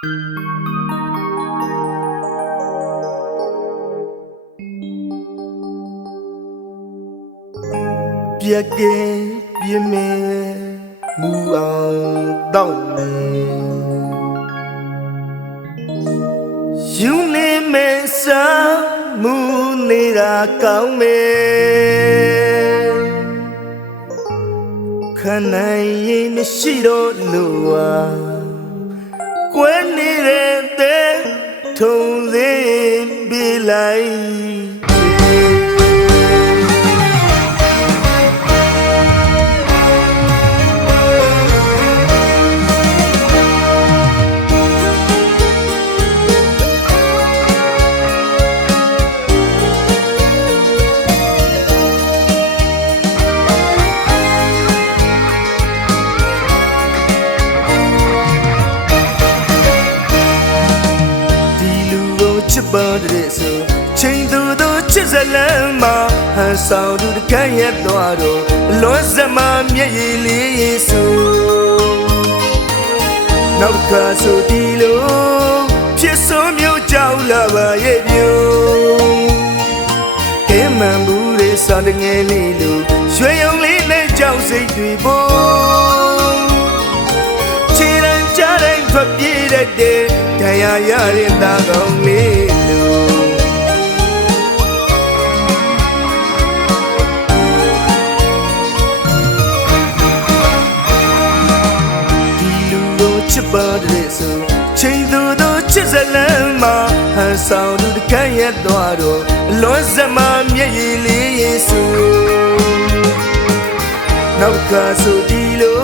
ပြက်ကဲပြင်းမဲမူအောင်တောက်နေယူနေမဲစာမူနေတာကောင်းမဲခနိုင်ရင်မရှိတော့လို့ဟာကွယ်နေတဲ့တဲ့ထုံသေးပြေးလိုက်ပါတဲ့ဆိုချိန်သူတို့ချစ်စလမ်းမှာဟန်ဆောင်သူတကယ်ရသွားတော့လွန်စမမျက်ရည်လေးဆိုနောက်ခါဆိုဒီလိုဖြစ်ဆုံးမျိုးကြောက်လာပါရဲ့ပြုံးကဲမှန်ဘူးတဲ့စတငယ်လေးလိုရွှေရုံလေးနဲ့ကြောက်စိတ်တွေပေါ်ခြေရန်ကြတဲ့ထွက်ပြေးတဲ့တရားရတဲ့သားကောင်းလေးချစ်ပါတဲ့ဆိုချိန်သူတို့ချစ်စလမ်းမှာဟန်ဆောင်သူတကယ်ရသွားတော့လွန်စမမျက်ရည်လေးဆိုနောက်ကဆိုဒီလို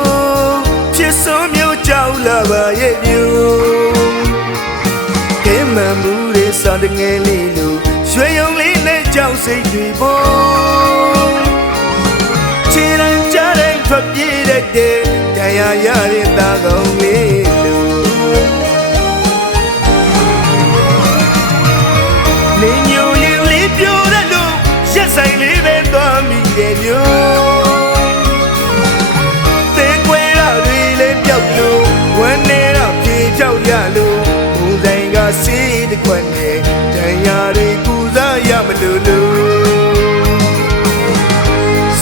ဖြစ်ဆုံးမျိုးကြောက်လာပါရဲ့ပြုံးကဲမှန်မှုတွေစတဲ့ငယ်လေးလိုရွှေရုံလေးနဲ့ကြောက်စိတ်တွေပေါ်ခြေရန်ကြတဲ့ထွက်ပြေးတဲ့တရားရတဲ့သားကောင်းလေးနေညိုရင်လေးပြိုတဲ့လူရက်ဆိုင်လေးပဲသွားမိတယ်မျိုးတဲကွဲရတွေလေးပြောက်လို့ဝမ်းနေတော့ပြေကြောက်ရလို့ဘုံဆိုင်ကစီးတခွက်နဲ့တရားတွေကူစားရမလို့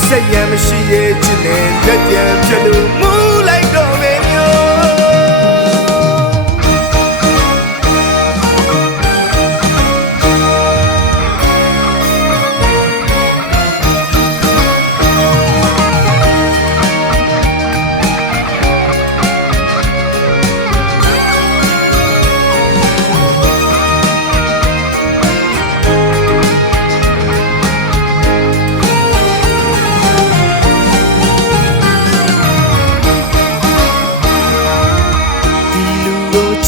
စိတ်ရမရှိရဲ့ချစ်နဲ့လက်ပြန်ပြလို့မူလိုက်တော့ပဲမျိုး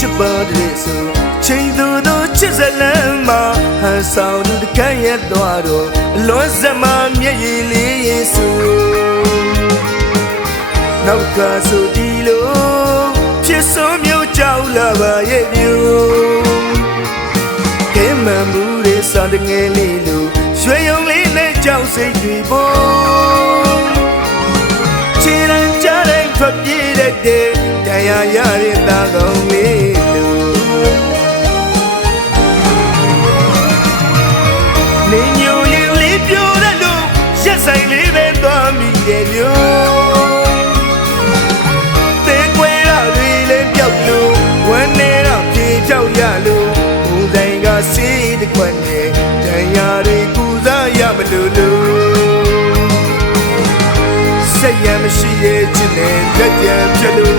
ချစ်ပါတဲ့ဆိုချိန်သူတို့ချစ်စလမ်းမှာဟန်ဆောင်သူတကယ်ရသွားတော့လွန်စမမျက်ရည်လေးဆိုနောက်ကဆိုဒီလိုဖြစ်ဆုံးမျိုးကြောက်လာပါရဲ့ပြုံးကဲမှန်မှုတွေစတဲ့ငယ်လေးလိုရွှေရုံလေးနဲ့ကြောက်စိတ်တွေပေါ်ခြေရန်ကြတဲ့ထွက်ပြေးတဲ့တရားရတဲ့သားကောင်းလေးနေညိုရင်လေးပြိုတဲ့လူရက်ဆိုင်လေးပဲသွားမိတယ်မျိုးတဲကွဲရတွေလေးပြောက်လို့ဝမ်းနေတော့ပြေကြောက်ရလို့ဘုံဆိုင်ကစီးတခွက်နဲ့တရားတွေကူစားရမလို့စိတ်ရမရှိရဲ့ချစ်နဲ့လက်ပြန်ပြလို့